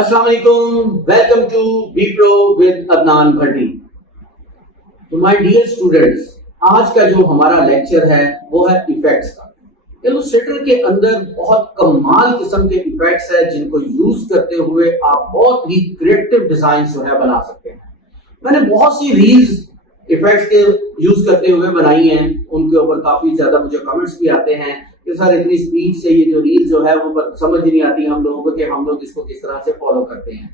अस्सलाम वालेकुम, welcome to be pro with Adnan Bhatti. तो माय डियर स्टूडेंट्स, आज का जो हमारा लेक्चर है वो है इफेक्ट्स का। इलस्ट्रेटर के अंदर बहुत कमाल किस्म के इफेक्ट्स है जिनको यूज करते हुए आप बहुत ही क्रिएटिव डिजाइन जो है बना सकते हैं। मैंने बहुत सी रील्स इफेक्ट्स के यूज करते हुए बनाई हैं, उनके ऊपर काफी ज्यादा मुझे कमेंट्स भी आते हैं कि सर इतनी स्पीड से ये जो रील जो है वो समझ नहीं आती हम लोगों को कि हम लोग इसको किस तरह से फॉलो करते हैं।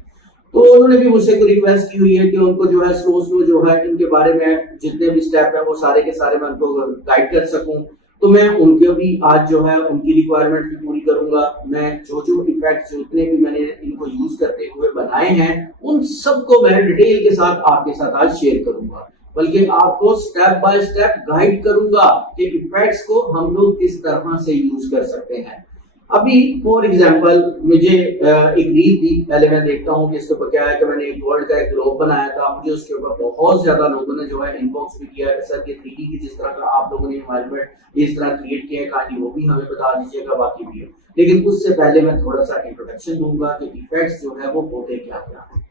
तो उन्होंने भी मुझसे रिक्वेस्ट की हुई है कि उनको जो है स्लो जो है इनके बारे में जितने भी स्टेप है वो सारे के सारे मैं उनको गाइड कर सकूं। तो मैं उनके भी आज जो है उनकी रिक्वायरमेंट भी पूरी करूंगा। मैं जो जो इफेक्ट जितने भी मैंने इनको यूज करते हुए बनाए हैं उन सबको मैं डिटेल के साथ आपके साथ आज शेयर करूंगा, बल्कि आपको स्टेप बाय स्टेप गाइड करूंगा कि इफेक्ट्स को हम लोग किस तरह से यूज कर सकते हैं। अभी फॉर एग्जांपल मुझे एक रील दी, पहले मैं देखता हूँ कि इसके ऊपर क्या है कि मैंने एक वर्ल्ड का एक ग्लोब बनाया था। मुझे उसके ऊपर बहुत ज्यादा लोगों ने जो है इनबॉक्स भी किया है सर ये 3D की जिस तरह का आप लोगों ने एनवायरनमेंट इस तरह क्रिएट किया है कहानी वो भी हमें बता दीजिएगा, बाकी भी है। लेकिन उससे पहले मैं थोड़ा सा इंट्रोडक्शन दूंगा कि इफेक्ट्स जो है वो होते क्या क्या है।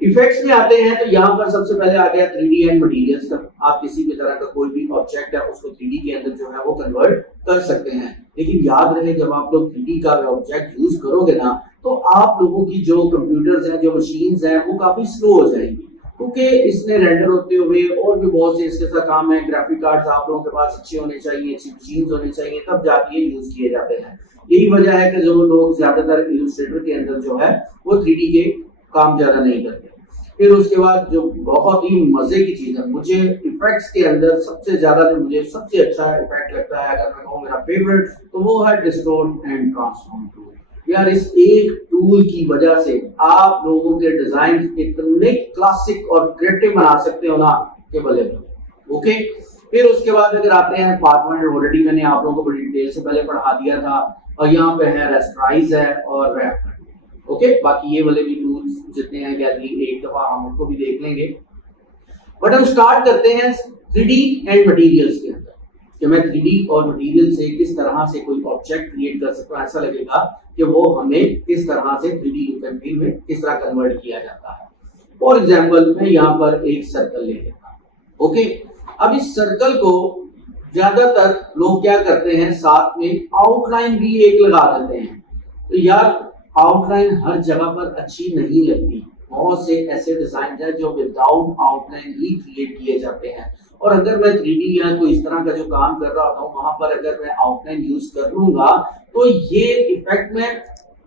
इफेक्ट्स में आते हैं तो यहाँ पर सबसे पहले आ गया 3D एंड मटेरियल्स का। आप किसी भी तरह का कोई भी ऑब्जेक्ट है उसको 3D के अंदर जो है वो कन्वर्ट कर सकते हैं। लेकिन याद रहे जब आप लोग 3D का ऑब्जेक्ट यूज करोगे ना तो आप लोगों की जो कंप्यूटर्स हैं जो मशीन्स हैं वो काफी स्लो हो जाएंगी, क्योंकि इसमें रेंडर होते हुए और भी बहुत से इसके साथ काम है। ग्राफिक कार्ड्स आप लोगों के पास अच्छे होने चाहिए, अच्छी मशीन्स होनी चाहिए, तब जाके ये यूज किए जाते हैं। यही वजह है कि जो लोग ज्यादातर इलस्ट्रेटर के अंदर जो है वो 3D के काम ज्यादा नहीं करते। फिर उसके बाद जो बहुत ही मजे की चीज है, मुझे इफेक्ट्स के अंदर सबसे ज्यादा जो मुझे सबसे अच्छा इफेक्ट लगता है, अगर मैं कहूँ मेरा फेवरेट, तो वो है डिस्टोर्ट एंड ट्रांसफॉर्म टूल। यार इस एक टूल की वजह से आप लोगों के डिजाइन इतने क्लासिक और क्रिएटिव बना सकते हो ना कि भले भले। ओके, फिर उसके बाद अगर आते हैं पाथफाइंडर, ऑलरेडी मैंने आप लोगों को बड़ी डिटेल से पहले पढ़ा दिया था, और यहाँ पे है रेस्टराइज है और रैप। ओके, बाकी ये वाले भी टूल्स जितने हैं गैलरी एक दफा हम उनको भी देख लेंगे। बट हम स्टार्ट करते हैं 3D एंड मटेरियल्स के अंदर कि मैं 3D और मटेरियल से किस तरह से कोई ऑब्जेक्ट क्रिएट कर सकता हूँ। ऐसा लगेगा कि वो हमें किस तरह से 3D लुक एंड फील में किस तरह कन्वर्ट किया जाता है। फॉर एग्जाम्पल मैं यहाँ पर एक सर्कल ले लेता हूँ। ओके, अब इस सर्कल को ज्यादातर लोग क्या करते हैं, साथ में आउटलाइन भी एक लगा देते हैं। तो यार आउटलाइन हर जगह पर अच्छी नहीं लगती। बहुत से ऐसे डिजाइन हैं जो विदाउट आउटलाइन ही क्रिएट किए जाते हैं, और अगर मैं 3D या कोई इस तरह का जो काम कर रहा होता हूँ वहां पर अगर मैं आउटलाइन यूज कर लूंगा तो ये इफेक्ट में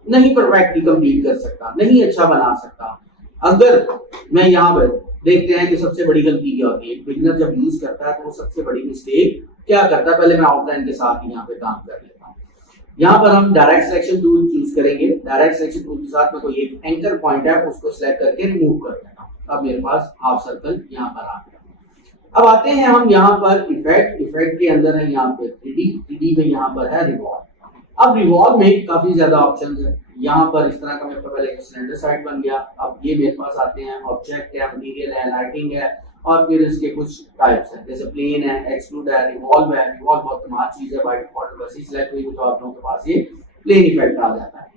नहीं परफेक्टली कंप्लीट कर सकता, नहीं अच्छा बना सकता। अगर मैं यहाँ पर देखते हैं कि सबसे बड़ी गलती क्या होती है, बिगिनर जब यूज करता है तो वो सबसे बड़ी मिस्टेक क्या करता है, पहले मैं आउटलाइन के साथ ही यहाँ पे काम कर लेता हूँ। यहाँ पर हम डायरेक्ट सिलेक्शन टूल यूज करेंगे। डायरेक्ट सिलेक्शन टूल के साथ में कोई एक एंकर पॉइंट है उसको सिलेक्ट करके रिमूव कर देता हूँ। अब मेरे पास हाफ सर्कल यहाँ पर आ गया। अब आते हैं हम यहाँ पर इफेक्ट के अंदर है यहाँ पे 3D में यहाँ पर है रिवॉल्व। अब रिवॉल्व में काफी ज्यादा ऑप्शंस है। यहाँ पर इस तरह का मेरे पास पहले सिलेंडर साइड बन गया। अब ये मेरे पास आते हैं ऑब्जेक्ट है, मटेरियल है, लाइटिंग है, और फिर इसके कुछ टाइप्स हैं जैसे प्लेन है, एक्सट्रूड है, रिवॉल्व है। रिवॉल्व बहुत कमाल चीज है, बाय डिफॉल्ट बस ही सिलेक्ट हुई तो आप लोगों के पास ये प्लेन इफेक्ट आ जाता है।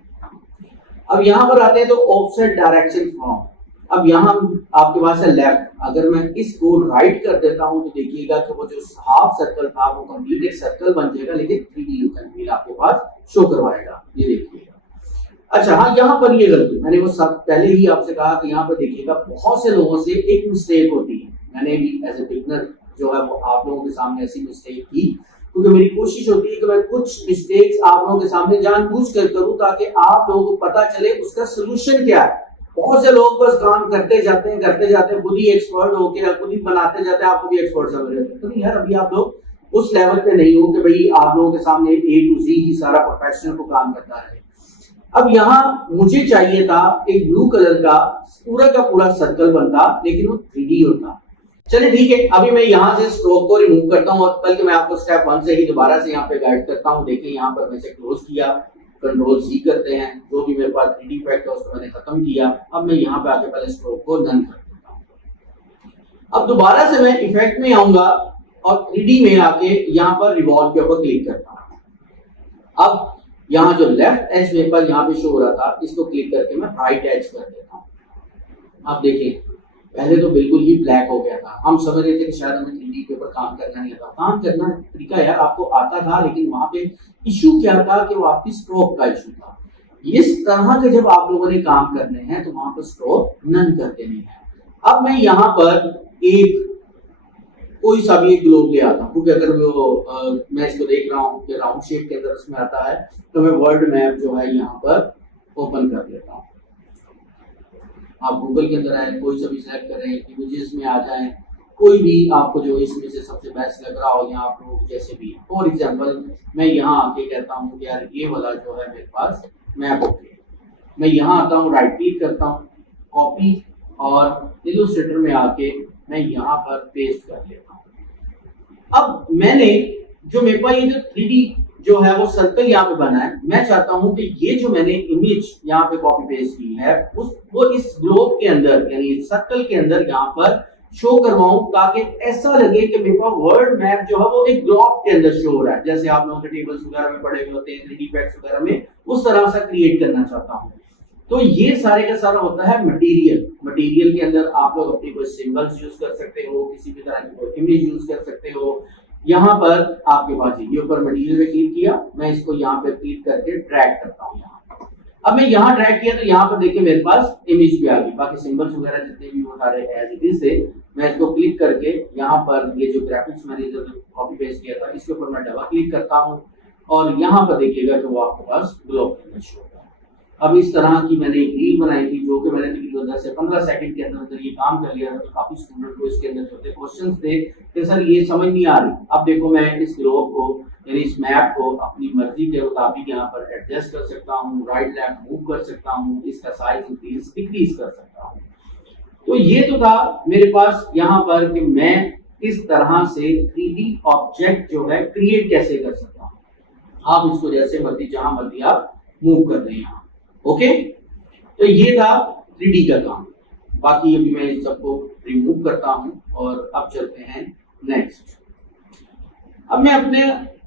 अब यहाँ पर आते हैं तो ऑफसेट डायरेक्शन फ्रॉम। अब यहाँ आपके पास है लेफ्ट, अगर मैं इसको राइट कर देता हूँ तो देखिएगा कि वो जो हाफ सर्कल था वो कंप्लीट एक सर्कल बन जाएगा, लेकिन 3D लुक एंड फील आपके पास शो करवाएगा। ये देखिएगा। अच्छा हाँ, यहाँ पर ये गलती मैंने वो सब पहले ही आपसे कहा कि यहाँ पर देखिएगा बहुत से लोगों से एक मिस्टेक होती है। मैंने भी एज ए बिगिनर जो है वो आप लोगों के सामने ऐसी मिस्टेक की, क्योंकि मेरी कोशिश होती है कि मैं कुछ मिस्टेक्स आप लोगों के सामने जानबूझ कर करूं ताकि आप लोगों को पता चले उसका सोल्यूशन क्या है। बहुत से लोग बस काम करते जाते हैं, खुद ही एक्सपर्ट होके खुद ही बनाते जाते हैं, आपको भी एक्सपर्ट समझ रहे हैं। तो नहीं यार, अभी आप लोग उस लेवल पे नहीं हो कि भाई आप लोगों के सामने A to Z ही सारा प्रोफेशनल को काम करता रहे। अब यहाँ मुझे चाहिए था एक ब्लू कलर का पूरा सर्कल बनता, लेकिन वो 3D होता। चलिए ठीक है, अभी मैं यहाँ से स्ट्रोक को रिमूव करता हूँ, और बल्कि मैं आपको स्टेप 1 से ही दोबारा से यहाँ पे गाइड करता हूँ। देखिए यहाँ पर मैं इसे क्लोज किया, कंट्रोल C करते हैं, जो भी मेरे पास 3D इफेक्ट है उसको मैंने खत्म किया। अब मैं यहाँ पे आके पहले स्ट्रोक को डन कर देता हूँ। अब दोबारा से मैं इफेक्ट में आऊंगा और 3D में आके यहाँ पर रिवॉल्व के ऊपर क्लिक करता हूँ। अब यहाँ जो लेफ्ट एज मेरे पास यहाँ पे शो हो रहा था, इसको क्लिक करके मैं राइट एज कर देता हूँ। आप देखिए पहले तो बिल्कुल ही ब्लैक हो गया था, हम समझ रहे थे कि शायद हमें 3D के ऊपर काम करना नहीं आता। काम करना तरीका यार आपको आता था, लेकिन वहां पे इशू क्या था कि वो आपकी स्ट्रोक का इशू था। इस तरह के जब आप लोगों ने काम करने हैं तो वहां पर स्ट्रोक नन कर देनी है। अब मैं यहाँ पर एक कोई सा भी एक ग्लोब ले आता हूँ, क्योंकि अगर वो मैं इसको देख रहा हूँ कि राउंड शेप के अंदर उसमें आता है, तो मैं वर्ल्ड मैप जो है यहाँ पर ओपन कर लेता हूँ। आप गूगल के अंदर आए, कोई सा भी सिलेक्ट करें, इमेजेस में आ जाएं, कोई भी आपको जो इसमें से सबसे बेस्ट लग रहा हो, यहाँ आप लोग जैसे भी। फॉर एग्जांपल मैं यहाँ आके कहता हूँ कि यार ये वाला जो है मेरे पास मैप ओके, मैं यहाँ आता हूँ, राइट क्लिक करता हूँ, कॉपी, और इलस्ट्रेटर में आके मैं यहाँ पर पेस्ट कर लेता हूँ। अब मैंने जो मेरे पास ये जो 3D जो है वो सर्कल यहाँ पे बना है, मैं चाहता हूँ कि ये जो मैंने इमेज यहाँ पे कॉपी पेस्ट की है वो इस ग्लोब के अंदर यानी सर्कल के अंदर यहाँ पर शो करवाऊं, ताकि ऐसा लगे कि मेरे पास वर्ल्ड मैप जो है वो एक ग्लोब के अंदर शो हो रहा है, जैसे आप लोगों के टेबल्स वगैरह में पड़े हुए होते हैं 3D पैक्स वगैरह में, उस तरह से क्रिएट करना चाहता हूँ। तो ये सारे का सारा होता है मटेरियल के अंदर आप लोग अपनी कोई सिंबल्स यूज कर सकते हो, किसी भी तरह की कोई इमेज यूज कर सकते हो। यहाँ पर आपके पास ये ऊपर मटेरियल में क्लिक किया, मैं इसको यहाँ पे क्लिक करके ड्रैग करता हूँ। यहाँ अब मैं यहाँ ड्रैग किया तो यहाँ पर देखिए मेरे पास इमेज भी आ गई, बाकी सिंबल्स वगैरह जितने भी वो सारे एज इट इज थे। मैं इसको क्लिक करके यहाँ पर ये जो ग्राफिक्स मैंने जो कॉपी पेस्ट किया था इसके ऊपर मैं डबल क्लिक करता हूँ, और यहाँ पर देखिएगा कि वो आपके पास ग्लोब के अंदर शो होगा। अब इस तरह की मैंने एक रील बनाई थी, जो कि मैंने 10 से 15 सेकंड के अंदर ये काम कर लिया था। तो काफी स्टूडेंट को इसके अंदर छोटे क्वेश्चंस थे कि सर ये समझ नहीं आ रही। अब देखो मैं इस ग्लोब को यानी इस मैप को अपनी मर्जी के मुताबिक यहाँ पर एडजस्ट कर सकता हूँ, राइट लेफ्ट मूव कर सकता हूँ, इसका साइज इंक्रीज डिक्रीज कर सकता हूँ। तो ये तो था मेरे पास यहाँ पर कि मैं किस तरह से 3D ऑब्जेक्ट जो है क्रिएट कैसे कर सकता हूँ। आप इसको जैसे मर्जी जहां मर्जी आप मूव कर दें यहाँ। ओके, तो ये था 3D का काम। बाकी अभी मैं इस सबको रिमूव करता हूं और अब चलते हैं नेक्स्ट। अब मैं अपने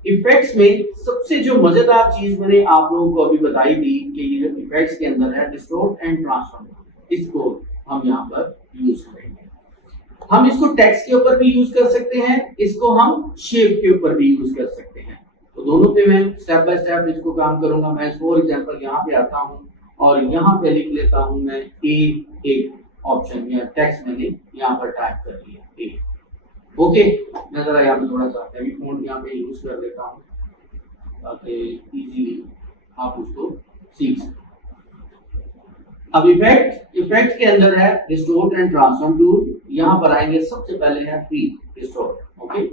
इफेक्ट्स में सबसे जो मजेदार चीज मैंने आप लोगों को अभी बताई थी कि ये जो इफेक्ट्स के अंदर है डिस्टॉर्ट एंड ट्रांसफॉर्म, इसको हम यहाँ पर यूज करेंगे। हम इसको टेक्स्ट के ऊपर भी यूज कर सकते हैं, इसको हम शेप के ऊपर भी यूज कर सकते हैं। तो दोनों पे मैं स्टेप बाय स्टेप इसको काम करूंगा। मैं फॉर एग्जांपल यहाँ पे आता हूँ और यहाँ पे लिख लेता हूँ मैं एक ऑप्शन या टेक्स्ट मैंने यहाँ पर टाइप कर लिया ए। ओके, मैं जरा यहाँ पे थोड़ा सा हैवी फॉन्ट यहाँ पे यूज कर लेता हूँ ताकि इजीली आप उसको सीख सकें। अब इफेक्ट के अंदर है डिस्टॉर्ट एंड ट्रांसफॉर्म टूल। यहाँ पर आएंगे, सबसे पहले है फ्री डिस्टॉर्ट। ओके,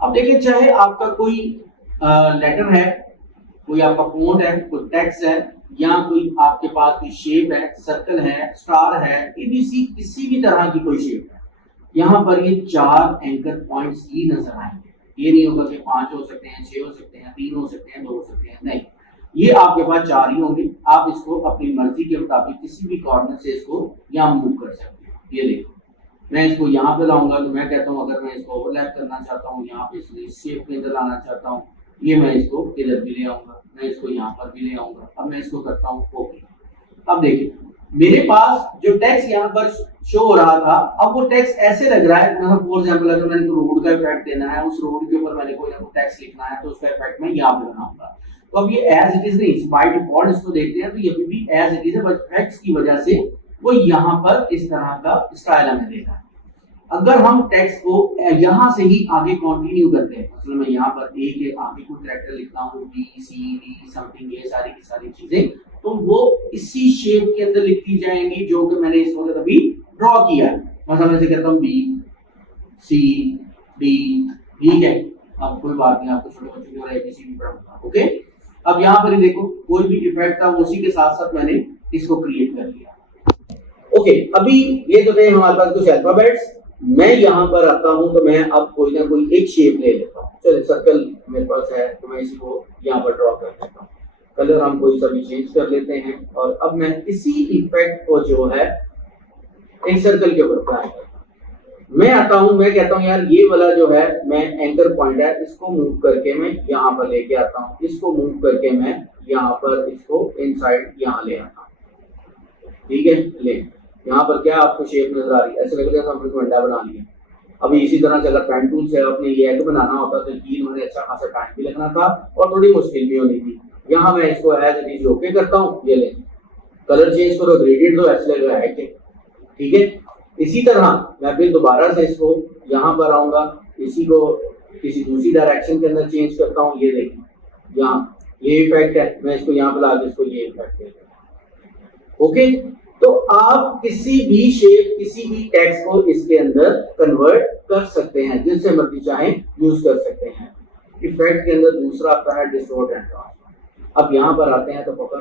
अब देखिए चाहे आपका कोई लेटर है, कोई आपका फॉन्ट है, कोई टेक्स्ट है, या कोई आपके पास कोई शेप है, सर्कल है, स्टार है, एबीसी किसी भी तरह की कोई शेप है, यहाँ पर ये 4 एंकर पॉइंट्स ही नजर आएंगे। ये नहीं होगा कि 5 हो सकते हैं, 6 हो सकते हैं, 3 हो सकते हैं, 2 हो सकते हैं, नहीं, ये आपके पास 4 ही होंगे। आप इसको अपनी मर्जी के मुताबिक किसी भी कॉर्नर से इसको यहाँ मूव कर सकते हैं। ये देखो मैं इसको यहाँ पे लाऊंगा तो मैं कहता हूँ अगर मैं इसको ओवरलैप करना चाहता हूँ, यहाँ पे इस शेप में इधर लाना चाहता हूँ, ये मैं इसको इधर भी ले आऊंगा, मैं इसको यहाँ पर भी ले आऊंगा। अब मैं इसको करता हूँ ओके। अब देखिए मेरे पास जो टेक्स्ट यहाँ पर शो हो रहा था, अब वो टेक्स्ट ऐसे लग रहा है, मतलब फॉर एग्जांपल अगर मैंने रोड का इफेक्ट देना है, उस रोड के ऊपर मैंने कोई ना कोई टेक्स्ट लिखना है, तो उसका इफेक्ट मैं यहाँ पे बनाऊंगा। तो अब ये एज इट इज नहीं, बाय डिफॉल्ट इसको देखते हैं तो ये भी एज इट इज है, बट इफेक्ट्स की वजह से वो यहाँ पर इस तरह का स्टाइल हमें देगा। अगर हम टेक्स्ट को यहाँ से ही आगे कंटिन्यू करते हैं, मतलब मैं यहाँ पर ए के आगे कोई कैरेक्टर लिखता हूँ, बी सी डी समथिंग, ये सारी की सारी चीजें, तो वो इसी शेप के अंदर लिखी जाएंगी जो कि मैंने इस वक्त अभी ड्रॉ किया है। मतलब मैं कहता हूँ बी सी डी, ठीक है। अब कोई बात नहीं, आपको छोटे बच्चों को किसी भी पढ़ाऊंगा। ओके, अब यहाँ पर ही देखो कोई भी इफेक्ट था उसी के साथ साथ मैंने इसको क्रिएट कर लिया। ओके, अभी ये तो थे हमारे पास कुछ अल्फाबेट्स। मैं यहाँ पर आता हूँ तो मैं अब कोई ना कोई एक शेप ले लेता हूँ। चलिए सर्कल मेरे पास है तो मैं इसी को यहाँ पर ड्रॉ कर लेता हूँ। कलर हम कोई सा भी चेंज कर लेते हैं और अब मैं इसी इफेक्ट को जो है एक सर्कल के ऊपर अप्लाई करता हूँ। मैं आता हूं, मैं कहता हूं यार ये वाला जो है मैं एंकर पॉइंट है इसको मूव करके मैं यहाँ पर लेके आता हूं, इसको मूव करके मैं यहाँ पर इसको इनसाइड यहाँ ले आता हूं। ठीक है, ले यहाँ पर क्या आपको शेप नजर आ रही है, ऐसे लग रहा है हमने कोई अंडा बना लिया। अभी इसी तरह से अगर पेन टूल से अपने ये एग बनाना होता तो यकीन मुझे अच्छा खासा टाइम भी लगना था और थोड़ी मुश्किल भी होनी थी। यहाँ मैं इसको एज इट इज ओके करता हूँ, ये ले कलर चेंज करो, ग्रेडियंट तो ऐसे लग रहा है कि ठीक है। इसी तरह मैं फिर दोबारा से इसको यहाँ पर आऊंगा, इसी को किसी दूसरी डायरेक्शन के अंदर चेंज करता हूँ। ये देखिए यहाँ ये इफेक्ट है, मैं इसको यहाँ पर ला के इसको ये इफेक्ट देता हूँ। ओके, तो आप किसी भी शेप किसी भी टेक्स्ट को इसके अंदर कन्वर्ट कर सकते हैं, जिससे मर्जी चाहें यूज कर सकते हैं। इफेक्ट के अंदर दूसरा आता है डिस्टोर्ट एंड ट्रांसफॉर्म। अब यहाँ पर आते हैं तो पकड़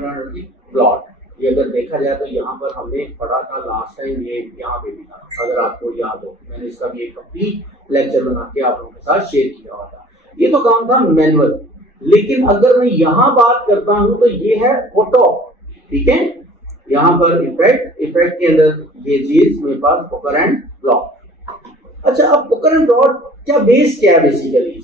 प्लॉट। ये अगर देखा जाए तो यहाँ पर हमने पढ़ा था लास्ट टाइम, ये यहाँ पे भी था, अगर आपको याद हो मैंने इसका भी एक कंप्लीट लेक्चर बना के आप लोगों के साथ शेयर किया हुआ था। ये तो काम था मैनुअल, लेकिन अगर मैं यहाँ बात करता हूँ तो ये है ऑटो। ठीक है, यहाँ पर इफेक्ट के अंदर ये चीज मेरे पास पोकर एंड प्लॉट। अच्छा, अब पोकर एंड प्लॉट क्या बेस क्या है बेसिकली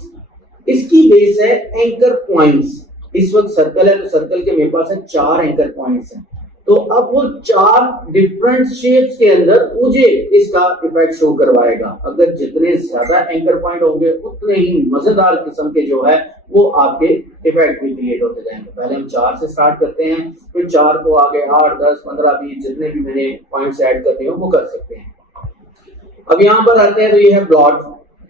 इसकी बेस है एंकर पॉइंट्स। इस वक्त सर्कल है तो सर्कल के मेरे पास है 4 एंकर पॉइंट्स हैं, तो अब वो 4 डिफरेंट शेप्स के अंदर मुझे इसका इफेक्ट शो करवाएगा। अगर जितने ज्यादा एंकर पॉइंट होंगे उतने ही मजेदार किस्म के जो है वो आपके इफेक्ट भी क्रिएट होते जाएंगे। पहले हम 4 से स्टार्ट करते हैं, फिर 4 को आगे 8, 10, 15, 20 जितने भी मैंने पॉइंट्स ऐड करते हो वो कर सकते हैं। अब यहाँ पर आते हैं तो ये है प्लॉट।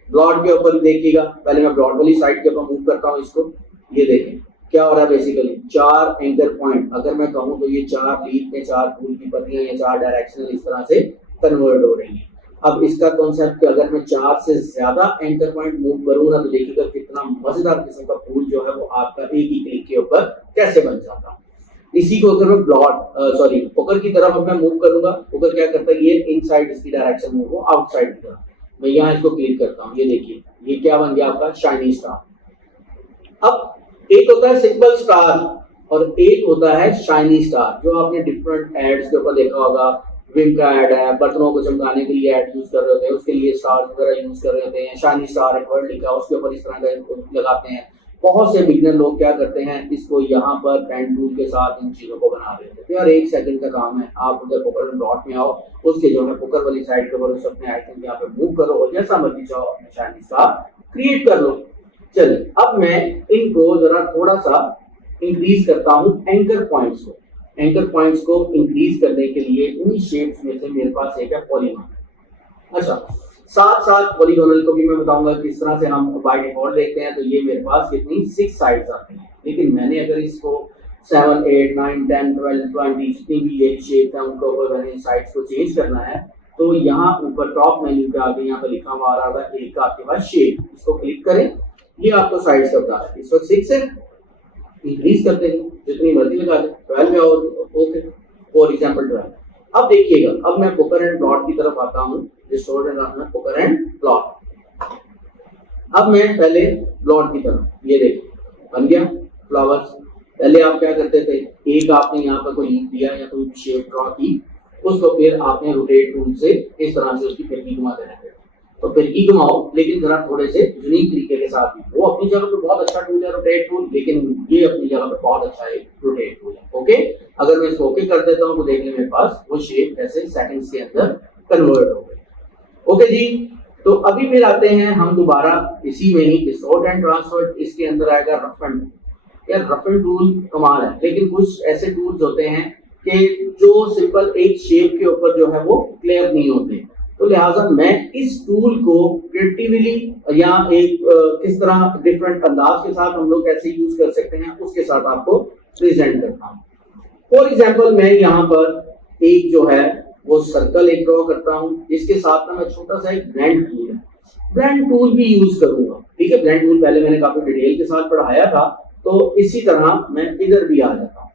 प्लॉट के ऊपर देखिएगा, पहले मैं प्लॉट वाली साइड के ऊपर मूव करता हूँ इसको। ये देखें क्या हो रहा है, बेसिकली 4 एंकर पॉइंट। अगर मैं कहूँ तो ये 4 लीफ के 4 फूल की पत्तियां या 4 डायरेक्शनल इस तरह से कन्वर्ट हो रही हैं। अब इसका कॉन्सेप्ट अगर मैं 4 से ज्यादा एंकर पॉइंट मूव करूँ ना तो देखिएगा कितना मजेदार किस्म का फूल जो है वो आपका एक ही क्लिक के ऊपर कैसे बन जाता। इसी को अगर मैं पोकर की तरफ मैं मूव करूंगा, पोकर क्या करता है, ये इनसाइड इसकी डायरेक्शन मूव हो, आउटसाइड की तरफ। मैं यहाँ इसको क्लिक करता हूँ, ये देखिए ये क्या बन गया आपका शाइनी स्टार। अब एक होता है सिंपल स्टार और एक होता है शाइनी स्टार, जो आपने डिफरेंट एड्स के ऊपर देखा होगा। विम का एड है, बर्तनों को चमकाने के लिए एड यूज कर रहे होते हैं, उसके लिए स्टार्स वगैरह यूज कर रहे होते हैं। शाइनी स्टार एक वर्ड लिखा, उसके ऊपर इस तरह का लगाते हैं। बहुत से बिगनर लोग क्या करते हैं, इसको यहाँ पर पेन टूल के साथ इन चीजों को बना देते हैं। यार 1 सेकंड का काम है, आप उधर पोकर एंड डॉट में आओ, उसके जो है पोकर वाली साइड के ऊपर उस अपने आइकन यहाँ पे मूव करो और जैसा मर्जी चाहो अपने शाइनी स्टार क्रिएट कर लो। चलिए अब मैं इनको जरा थोड़ा सा इंक्रीज करता हूँ एंकर पॉइंट्स को। एंकर पॉइंट्स को इंक्रीज करने के लिए इन्हीं शेप्स में से मेरे पास एक है पॉलीगॉन। अच्छा, साथ साथ पॉलीगोनल को भी मैं बताऊंगा किस तरह से हम बाय डिफॉल्ट देखते हैं। तो ये मेरे पास कितनी 6 साइड्स आती हैं, लेकिन मैंने अगर इसको 7, 8, 9, 10, 12, 20 जितनी भी ये शेप्स हैं उनके ऊपर मैंने साइड्स को चेंज करना है। तो यहाँ ऊपर टॉप मेन्यू पे आगे यहाँ पर लिखा हुआ आ रहा है एक आपके पास शेप, इसको क्लिक करें, ये आपको साइड्स का बता रहा है। इस वक्त 6 है, इंक्रीज करते हैं जितनी मर्जी लगा दें, 12 में और ओके फॉर एग्जांपल 12। अब देखिएगा, अब मैं पोकर एंड प्लॉट की तरफ आता हूँ, distort and poker and plot. अब मैं पहले प्लॉट की तरफ, ये देखिए बन गया फ्लावर्स। पहले आप क्या करते थे, एक आपने यहाँ पर कोई लीफ दिया या कोई शेप ड्रॉ की, उसको फिर आपने रोटेट टूल से इस तरह से उसकी फिरकी घुमाते रहते थे। तो फिरकी घुमाओ, लेकिन जरा थोड़े से यूनिक तरीके के साथ भी। वो अपनी जगह पे बहुत अच्छा टूल है रोटेट टूल, लेकिन ये अपनी जगह पे बहुत अच्छा एक रोटेट टूल है। ओके, अगर मैं इसको ओके कर देता हूँ तो देख लें मेरे पास वो शेप कैसे सेकंड्स के अंदर कन्वर्ट हो गई। ओके जी, तो अभी फिर आते हैं हम दोबारा इसी में ही डिस्टॉर्ट एंड ट्रांसफॉर्म। इसके अंदर आएगा रफन। यार रफन टूल कमाल है, लेकिन कुछ ऐसे टूल्स होते हैं कि जो सिंपल एक शेप के ऊपर जो है वो क्लियर नहीं होते। तो लिहाजा मैं इस टूल को क्रिएटिवली या एक किस तरह डिफरेंट अंदाज के साथ हम लोग कैसे यूज कर सकते हैं उसके साथ आपको प्रेजेंट करता हूँ। फॉर एग्जांपल मैं यहाँ पर एक जो है वो सर्कल एक ड्रॉ करता हूँ, इसके साथ ना मैं छोटा सा एक ब्लेंड टूल है, ब्लेंड टूल भी यूज करूंगा। ठीक है, ब्लेंड टूल पहले मैंने काफी डिटेल के साथ पढ़ाया था, तो इसी तरह मैं इधर भी आ जाता हूँ।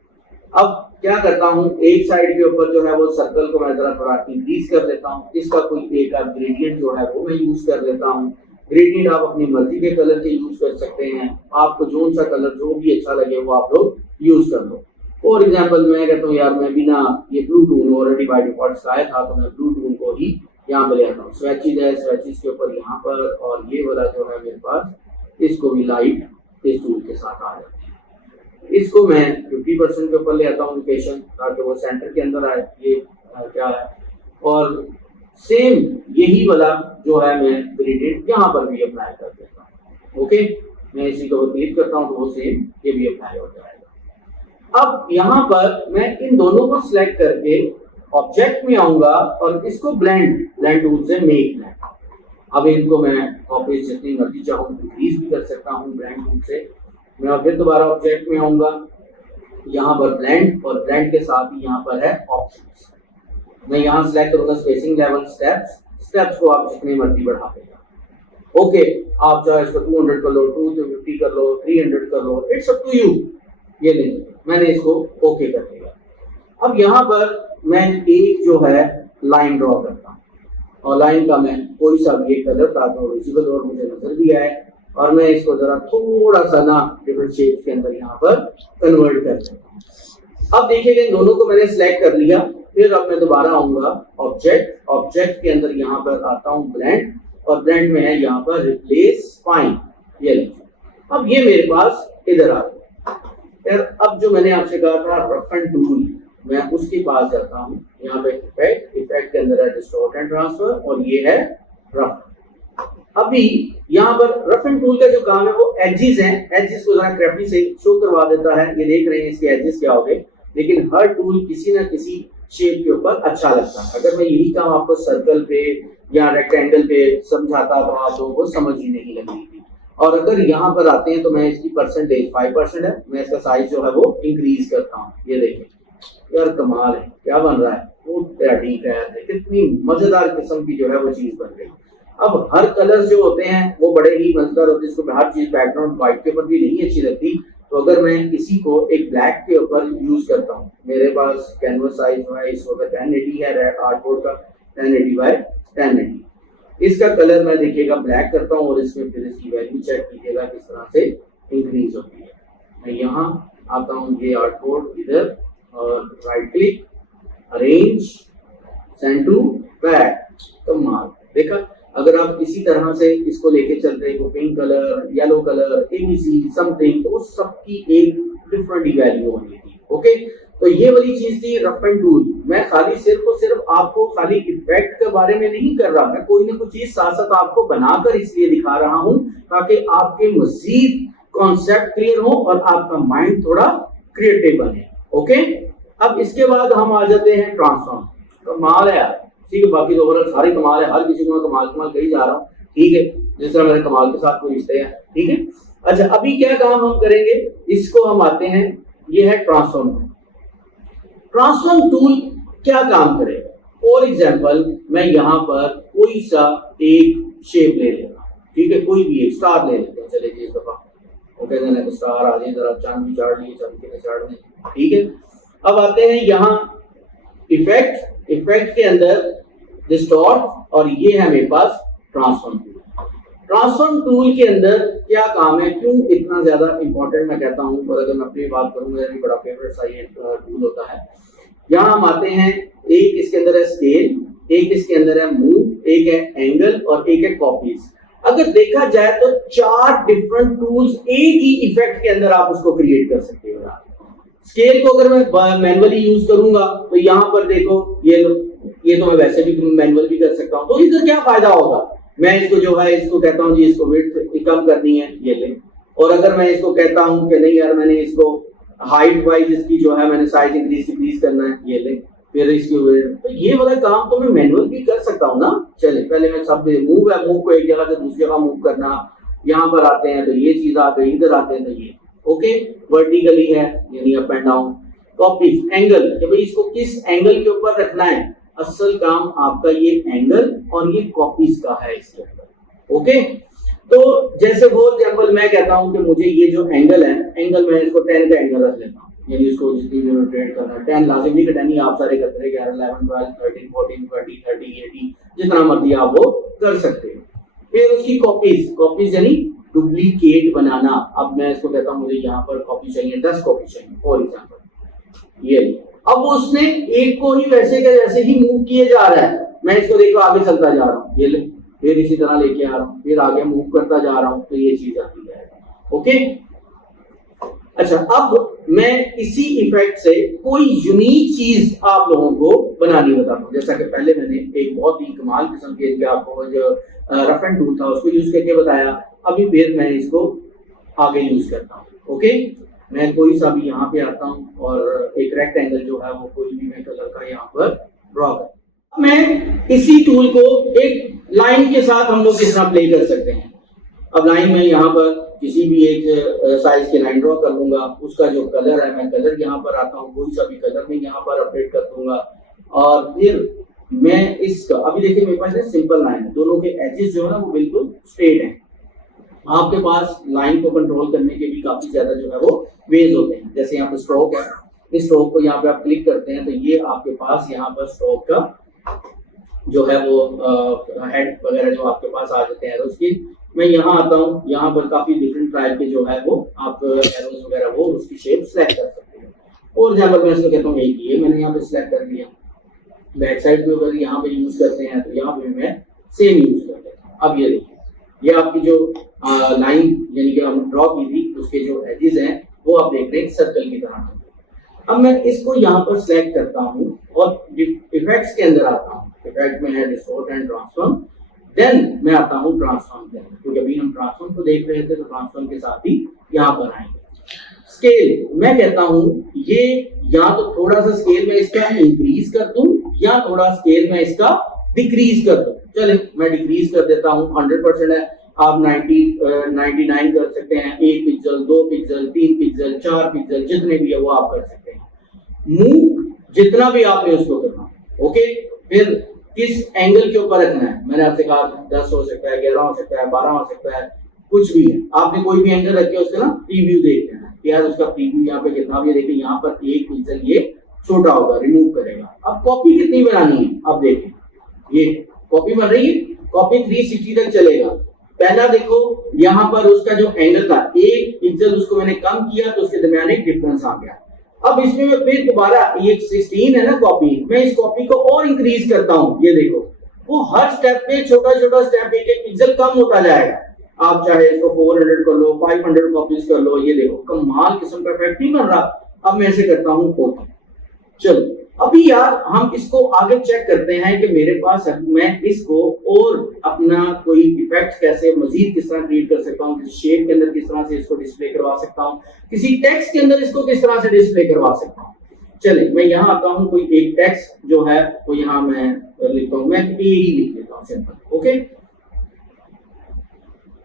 अब क्या करता हूँ, एक साइड के ऊपर जो है वो सर्कल को मैं जरा थोड़ा इंक्रीज कर लेता हूँ। इसका कोई एक ग्रेडियंट जो है वो मैं यूज कर लेता हूँ। ग्रेडियंट आप अपनी मर्जी के कलर के यूज कर सकते हैं, आपको जो सा कलर जो भी अच्छा लगे वो आप लोग यूज कर लो। फॉर एग्जाम्पल मैं कहता हूँ यार मैं भी ना ये blue tool already by default आया था, तो मैं ब्लू टूल को ही यहाँ पे ले आता हूँ, स्वेचेज है, स्वेचेज के ऊपर यहाँ पर, और ये वाला जो है मेरे पास, इसको भी लाइट इस टूल के साथ आ जाते हैं। इसको मैं 50% के ऊपर ले आता हूँ लोकेशन, ताकि वो सेंटर के अंदर आए। ये क्या है, और सेम यही वाला जो है मैं ग्रेडियंट यहाँ पर भी अप्लाई कर देता हूँ। ओके, मैं इसी को क्लिक करता हूँ तो वो सेम ये भी अप्लाई हो जाएगा। अब यहाँ पर मैं इन दोनों को सिलेक्ट करके ऑब्जेक्ट में आऊंगा और इसको ब्लेंड टूल से मेक ब्लेंड। अब इनको मैं कॉपी जितनी मर्जी चाहूँ इंक्रीज भी कर सकता हूँ ब्लेंड टूल से। मैं फिर दोबारा ऑब्जेक्ट में आऊंगा, यहाँ पर ब्लेंड, और ब्लेंड के साथ ही यहाँ पर है ऑप्शंस। मैं यहाँ सिलेक्ट करूंगा स्पेसिंग लेवल स्टेप्स को आप जितने मर्जी बढ़ा देगा। ओके, आप चाहे इसको 200 कर लो, 250 कर लो, 300 कर लो, इट्स अप टू यू। ये लीजिए, मैंने इसको ओके कर दिया। अब यहाँ पर मैं एक जो है लाइन ड्रॉ करता हूँ, और लाइन का मैं कोई सा भी एक कलर, ताकि वो विजिबल और मुझे नजर भी आए, और मैं इसको जरा थोड़ा सा ना डिफरेंट शेप्स के अंदर यहाँ पर कन्वर्ट कर देता हूँ। अब देखिएगा इन दोनों को मैंने सिलेक्ट कर लिया। फिर अब मैं दोबारा आऊंगा ऑब्जेक्ट के अंदर यहाँ पर आता हूँ ब्लेंड, और ब्लेंड में है यहाँ पर रिप्लेस फाइन। ये लीजिए, अब ये मेरे पास इधर आ गया। फिर अब जो मैंने आपसे कहा था रफ एंड टूल, मैं उसके पास जाता हूँ। यहाँ पे इफेक्ट के अंदर है डिस्टॉर्ट एंड ट्रांसफर, और ये है रफ। अभी यहाँ पर रफ एंड टूल का जो काम है वो एजेस हैं। एजेस को जरा ग्राफिक से शो करवा देता है। ये देख रहे हैं इसके एजेस क्या हो गए, लेकिन हर टूल किसी ना किसी शेप के ऊपर अच्छा लगता है। अगर मैं यही काम आपको सर्कल पे या रेक्टेंगल पे समझाता तो आप लोगों को समझ ही नहीं लगती थी। और अगर यहाँ पर आते हैं तो मैं इसकी परसेंटेज 5% है, मैं इसका साइज जो है वो इंक्रीज करता हूँ। ये देखें यार, कमाल है, क्या बन रहा है, वो ठीक है, कितनी मजेदार किस्म की जो है वो चीज बन गई। अब हर कलर्स जो होते हैं वो बड़े ही मजेदार होते हैं, इसको हर चीज बैकग्राउंड व्हाइट के ऊपर भी नहीं अच्छी लगती। तो अगर मैं इसी को एक ब्लैक के ऊपर यूज करता हूँ, मेरे पास कैनवस साइज जो है इस वक्त 1080 है, आर्टबोर्ड का 1080 बाय 1080। इसका कलर मैं देखिएगा ब्लैक करता हूँ, और इसमें फिर इसकी वैल्यू चेक कीजिएगा किस तरह से इंक्रीज होती है। मैं यहाँ आता हूँ, ये आर्टबोर्ड इधर, और right click, arrange, send to back. कमाल, देखा, अगर आप इसी तरह से इसको लेके चलते हैं, pink colour, yellow colour, ABC something, तो सबकी एक डिफरेंट ही वैल्यू होनी थी। ओके, तो ये वाली चीज थी रफ एंड टूल। मैं खाली सिर्फ और सिर्फ आपको खाली इफेक्ट के बारे में नहीं कर रहा, मैं कोई ना कोई चीज साथ साथ आपको बनाकर इसलिए दिखा रहा हूं ताकि आपके मजीद कॉन्सेप्ट क्लियर हो और आपका माइंड थोड़ा क्रिएटिव बने। ओके, अब इसके बाद हम आ जाते हैं ट्रांसफॉर्म। कमाल है यार, ठीक है, बाकी तो ओवरऑल सारे कमाल है, हर किसी को मैं कमाल कही जा रहा हूँ, ठीक है, जिस तरह मेरे कमाल के साथ कोई रिश्ते हैं, ठीक है। अच्छा, अभी क्या काम हम करेंगे, इसको हम आते हैं, ये है ट्रांसफॉर्म। ट्रांसफॉर्म टूल क्या काम करेगा? फॉर एग्जाम्पल, मैं यहाँ पर कोई सा एक शेप ले लेता हूँ, ठीक है, कोई भी एक स्टार ले लेते हैं, चले जी इस दफा ओके, देना तो स्टार आ जाए, जरा चांद भी चाड़ लिए, चांद के चाड़ लें, ठीक है। अब आते हैं यहाँ इफेक्ट के अंदर डिस्टॉर्ट, और ये है मेरे पास ट्रांसफॉर्म टूल। ट्रांसफॉर्म टूल के अंदर क्या काम है, क्यों इतना ज्यादा इंपॉर्टेंट मैं कहता हूँ, और अगर मैं अपनी बात करूँ, मेरा भी बड़ा फेवरेट सा ये टूल होता है। यहाँ हम आते हैं, एक इसके अंदर है स्केल, एक इसके अंदर है मूव, एक है एंगल, और एक है कॉपीज। अगर देखा जाए तो 4 डिफरेंट टूल्स एक ही इफेक्ट के अंदर आप उसको क्रिएट कर सकते हो। स्केल को अगर मैं मैनुअली यूज करूंगा तो यहाँ पर देखो, ये तो मैं वैसे भी मैनुअल भी कर सकता हूँ। तो इसका क्या फायदा होगा, मैं इसको जो है इसको कहता हूँ जी इसको विड्थ कम करनी है, ये ले, और अगर मैं इसको कहता हूँ कि नहीं यार मैंने इसको हाइट वाइज इसकी जो है मैंने साइज इंक्रीज करना है, ये ले, फिर इसकी तो ये वाला काम तो मैं मैनुअल भी कर सकता हूँ ना। चले, पहले मैं सब मूव है, मूव को एक जगह से दूसरी जगह मूव करना, यहाँ पर आते हैं तो ये चीज आ गई, इधर आते हैं तो ये, ओके, वर्टिकली है यानी up and down. Copies, angle, कि भाई इसको किस एंगल के ऊपर रखना है, असल काम आपका ये एंगल और ये कॉपीज का है इसके अंदर। ओके, तो जैसे फॉर एग्जांपल मैं कहता हूं कि मुझे ये जो एंगल है, एंगल मैं इसको 10 का एंगल रख लेता हूं, यानी इसको जितनी भी रोटेट करना है 10 लाजिम नहीं कि 10 ही आप सारे करते रहे, 11 11 12 13 14 20 30 80 जितना मर्जी आप वो कर सकते हो। फिर उसकी कॉपीज यानी डुप्लीकेट बनाना। अब मैं इसको कहता हूं मुझे यहाँ पर कॉपी चाहिए, 10 कॉपी चाहिए फॉर एग्जांपल, ये अब उसने एक को ही वैसे का वैसे ही मूव किए जा रहा है, मैं इसको देखो आगे चलता जा रहा हूँ, ये ले, फिर इसी तरह लेके आ रहा हूँ, फिर आगे मूव करता जा रहा हूँ, तो ये चीज आती जाएगी। ओके, अच्छा, अब मैं इसी इफेक्ट से कोई यूनिक चीज आप लोगों को बनानी बताता हूँ। जैसा कि पहले मैंने एक बहुत ही कमाल किस्म के आपको जो रफ एंड टूल था उसको यूज करके बताया, अभी फिर मैं इसको आगे यूज करता हूँ। ओके, मैं कोई सा भी यहाँ पे आता हूँ और एक रेक्टेंगल जो है वो कोई भी मैं कलर का यहाँ पर ड्रॉ कर, मैं इसी टूल को एक लाइन के साथ हम लोग किस तरह प्ले कर सकते हैं। अब लाइन में यहाँ पर किसी भी एक साइज की लाइन ड्रॉ कर लूंगा, उसका जो कलर है मैं कलर यहाँ पर आता हूँ, कोई सा भी कलर में यहाँ पर अपडेट कर दूंगा, और फिर मैं इसका अभी देखिए मेरे पास सिंपल लाइन है, दोनों के एजेस जो है ना वो बिल्कुल स्ट्रेट हैं। आपके पास लाइन को कंट्रोल करने के भी काफी ज्यादा जो है वो वेज होते हैं। जैसे यहाँ पर स्ट्रोक है, इस स्ट्रोक को यहाँ पे आप क्लिक करते हैं तो ये आपके पास यहाँ पर स्ट्रोक का जो है वो हेड वगैरह जो आपके पास आ जाते हैं एरोज की। मैं यहाँ आता हूँ, यहाँ पर काफी डिफरेंट टाइप के जो है वो आप एरोज वगैरह वो उसकी शेप सेलेक्ट कर सकते हैं। और जहाँ पर मैं इसको कहता हूँ एक ये मैंने यहाँ पे सिलेक्ट कर लिया, बैक साइड पे अगर यहाँ पे यूज करते हैं तो यहाँ पे मैं सेम यूज कर लेता हूँ। अब ये देखिए, ये आपकी जो लाइन यानी कि हम ड्रॉ की थी उसके जो एजेस हैं वो आप देख रहे हैं सर्कल की तरह। अब मैं इसको यहाँ पर सिलेक्ट करता हूँ और इफेक्ट्स के अंदर आता हूँ, इफेक्ट में है डिस्टॉर्ट एंड ट्रांसफॉर्म, देन मैं आता हूँ ट्रांसफॉर्म के अंदर, क्योंकि अभी हम ट्रांसफॉर्म को देख रहे थे तो ट्रांसफॉर्म के साथ ही यहाँ पर आएंगे। स्केल मैं कहता हूँ ये या तो थोड़ा सा स्केल में इसका इंक्रीज कर दूं या थोड़ा स्केल में इसका डिक्रीज कर दूं। चले मैं डिक्रीज कर देता हूँ, 100% है, आप 99 कर सकते हैं, 1 पिक्सल 2 पिक्सल 3 पिक्सल 4 पिक्सल जितने भी है वो आप कर सकते हैं। मूव जितना भी आपने उसको करना। ओके, फिर किस एंगल के ऊपर रखना है, मैंने आपसे कहा 10 हो सकता है, 11 हो सकता है, 12 हो सकता है, कुछ भी है, आपने कोई भी एंगल रख के उसका ना प्रीव्यू देख लेना कि यार उसका प्रीव्यू यहाँ पे कितना भी, देखिए यहाँ पर 1 पिक्सल ये छोटा होगा, रिमूव करेगा। अब कॉपी कितनी बनानी है, अब देखें ये कॉपी बन रही है, कॉपी 360 तक चलेगा। पहला देखो यहाँ पर उसका जो एंगल था 1 पिक्सल उसको मैंने कम किया तो उसके दरमियान एक डिफरेंस आ गया। अब इसमें मैं फिर दोबारा ये 16 है ना कॉपी, मैं इस कॉपी को और इंक्रीज करता हूँ, ये देखो वो हर स्टेप पे छोटा छोटा स्टेप एक एक पिक्सल कम होता जाएगा। आप चाहे इसको 400 कर लो, 500 कॉपीज कर लो, ये देखो कमाल किस्म का इफेक्ट नहीं बन रहा। अब मैं ऐसे करता हूँ ओके। चलो अभी यार हम इसको आगे चेक करते हैं कि मेरे पास मैं इसको और अपना कोई इफेक्ट कैसे मजीद किस तरह क्रिएट कर सकता हूँ, किसी शेप के अंदर किस तरह से इसको डिस्प्ले करवा सकता हूँ, किसी टेक्स्ट के अंदर इसको किस तरह से डिस्प्ले करवा सकता हूँ। चले मैं यहाँ आता हूँ, कोई एक टेक्स्ट जो है वो यहाँ मैं लिखता हूँ, मैं ए ही लिख लेता हूँ सिंपल। ओके,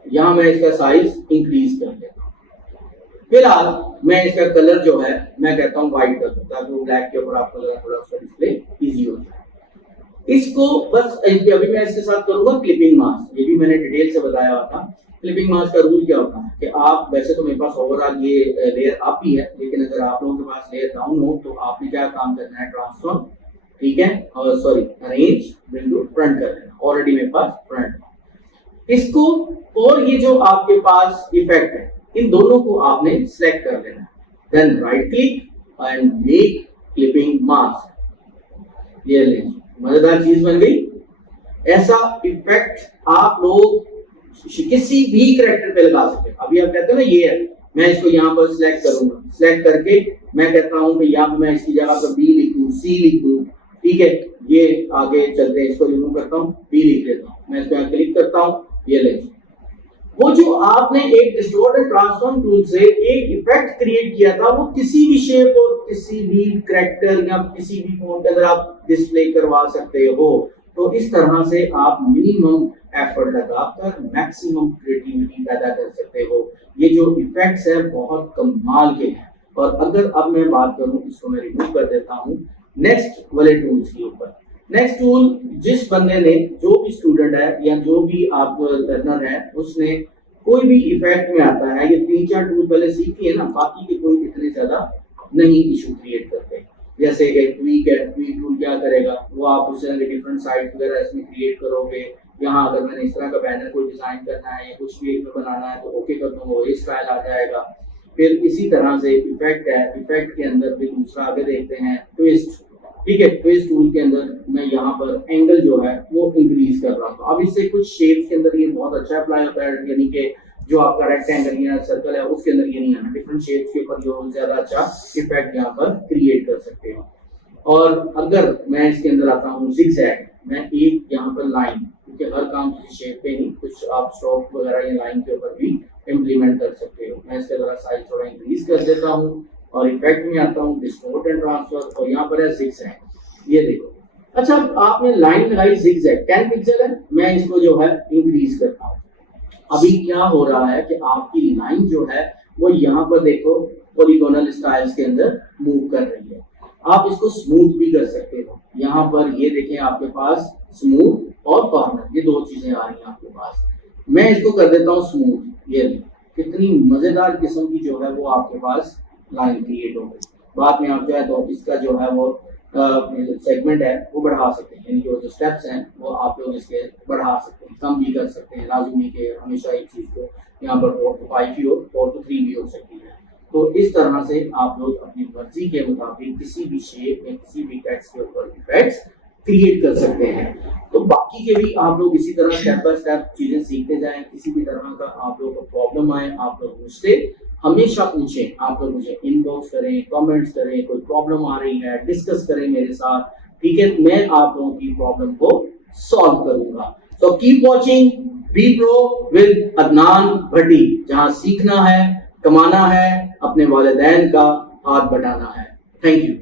यहाँ मैं इसका साइज इंक्रीज कर लेता हूँ। फिलहाल मैं इसका कलर जो है मैं कहता हूँ व्हाइट कर दूँ ताकि वो ब्लैक के ऊपर आपको थोड़ा उसका डिस्प्ले इजी हो जाए। इसको बस अभी मैं इसके साथ करूंगा क्लिपिंग मास्क, ये भी मैंने डिटेल से बताया हुआ था। क्लिपिंग मास्क का रूल क्या होता है कि आप वैसे तो मेरे पास ओवरऑल ये लेयर अप ही है, लेकिन अगर आप लोगों के पास लेयर डाउन हो तो आपने क्या काम करना है, ट्रांसफॉर्म, ठीक है, और सॉरी अरेंज बिंदु फ्रंट कर देना, ऑलरेडी मेरे पास फ्रंट है। इसको और ये जो आपके पास इफेक्ट है इन दोनों को आपने सिलेक्ट कर लेना, then right click and make clipping mask. ये ले मजेदार चीज बन गई। ऐसा इफेक्ट आप लोग किसी भी कैरेक्टर पे लगा सकते हैं। अभी आप कहते हैं ना ये है, मैं इसको यहाँ पर सिलेक्ट करूंगा, सिलेक्ट करके मैं कहता हूँ कि यहाँ पर मैं इसकी जगह पर बी लिख दूँ, सी लिख दूँ, ठीक है, ये आगे चलते हैं, इसको रिमूव करता हूँ, बी लिख देता हूँ, मैं इस पर क्लिक करता हूँ, ये ले वो जो आपने एक डिस्टॉर्ट एंड ट्रांसफॉर्म टूल से एक इफेक्ट क्रिएट किया था वो किसी भी शेप और किसी भी कैरेक्टर या किसी भी फोन के अंदर आप डिस्प्ले करवा सकते हो। तो इस तरह से आप मिनिमम एफर्ट लगाकर मैक्सिमम क्रिएटिविटी पैदा कर सकते हो। ये जो इफेक्ट्स हैं बहुत कमाल के हैं। और अगर अब मैं बात करूं, इसको मैं रिमूव कर देता हूं नेक्स्ट वाले टूल्स के ऊपर। नेक्स्ट टूल जिस बंदे ने, जो भी स्टूडेंट है या जो भी आप लर्नर है, उसने कोई भी इफेक्ट में आता है, ये 3-4 टूल पहले सीखी है ना, बाकी के कोई इतने ज्यादा नहीं इशू क्रिएट करते। जैसे कि ट्वीक है, ट्वीक टूल क्या करेगा, वो आप उस तरह के डिफरेंट साइट्स वगैरह इसमें क्रिएट करोगे। यहाँ अगर मैंने इस तरह का बैनर कोई डिजाइन करना है या कुछ भी एक में बनाना है तो ओके कर दूंगा, वही स्टाइल आ जाएगा। फिर इसी तरह से इफेक्ट है, इफेक्ट के अंदर भी दूसरा आगे देखते हैं ट्विस्ट। ठीक है। तो इस टूल के अंदर मैं यहाँ पर एंगल जो है वो इंक्रीज कर रहा हूँ। अब इससे कुछ शेप्स के अंदर ये बहुत अच्छा अप्लाई होता है, यानी कि जो आपका रेक्टेंगल या सर्कल है उसके अंदर ये नहीं आना, डिफरेंट शेप्स के ऊपर जो ज्यादा अच्छा इफेक्ट यहाँ पर क्रिएट कर सकते हो। और अगर मैं इसके अंदर आता हूँ जिगजैग, मैं एक यहाँ पर लाइन, क्योंकि हर काम किसी शेप पे नहीं, कुछ आप स्ट्रोक वगैरह या लाइन के ऊपर भी इम्प्लीमेंट कर सकते हो। मैं इसका जरा साइज थोड़ा इंक्रीज कर देता हूँ और इफेक्ट में आता हूँ डिस्टोर्ट एंड ट्रांसफर, और यहाँ पर है जिगजैग, ये देखो। अच्छा, आपने लाइन लगाई जिगजैग 10 पिक्सल है, मैं इसको जो है इंक्रीज करता हूँ। अभी क्या हो रहा है कि आपकी लाइन जो है वो यहाँ पर देखो पॉलीगोनल स्टाइल्स के अंदर मूव कर रही है। आप इसको स्मूथ भी कर सकते हो। यहाँ पर ये देखें आपके पास स्मूथ और कॉर्नर, ये दो चीजें आ रही हैं आपके पास। मैं इसको कर देता हूँ स्मूथ, ये कितनी मजेदार किस्म की जो है वो आपके पास लाइन क्रिएट हो गई। बाद में आप जो है तो इसका जो है वो सेगमेंट है वो बढ़ा सकते हैं, यानी कि वो जो स्टेप्स हैं वो आप लोग इसके बढ़ा सकते हैं, कम भी कर सकते हैं। लाजमी के हमेशा एक चीज़ को यहाँ पर 4 to 5 ही हो, 4 to 3 भी हो सकती है। तो इस तरह से आप लोग अपनी मर्जी के मुताबिक किसी भी शेप में किसी भी टेक्स्ट के ऊपर इफेक्ट्स क्रिएट कर सकते हैं। तो बाकी के भी आप लोग इसी तरह स्टेप बाय स्टेप चीजें सीखते जाएं। किसी भी तरह का आप लोग को प्रॉब्लम आए, आप लोग मुझसे हमेशा पूछें, आप लोग मुझे इनबॉक्स करें, कमेंट्स करें, कोई प्रॉब्लम आ रही है डिस्कस करें मेरे साथ, ठीक है। मैं आप लोगों की प्रॉब्लम को सॉल्व करूंगा। So keep watching be pro with Adnan Bhatti, जहां सीखना है, कमाना है, अपने वालिदैन का हाथ बढ़ाना है। Thank you.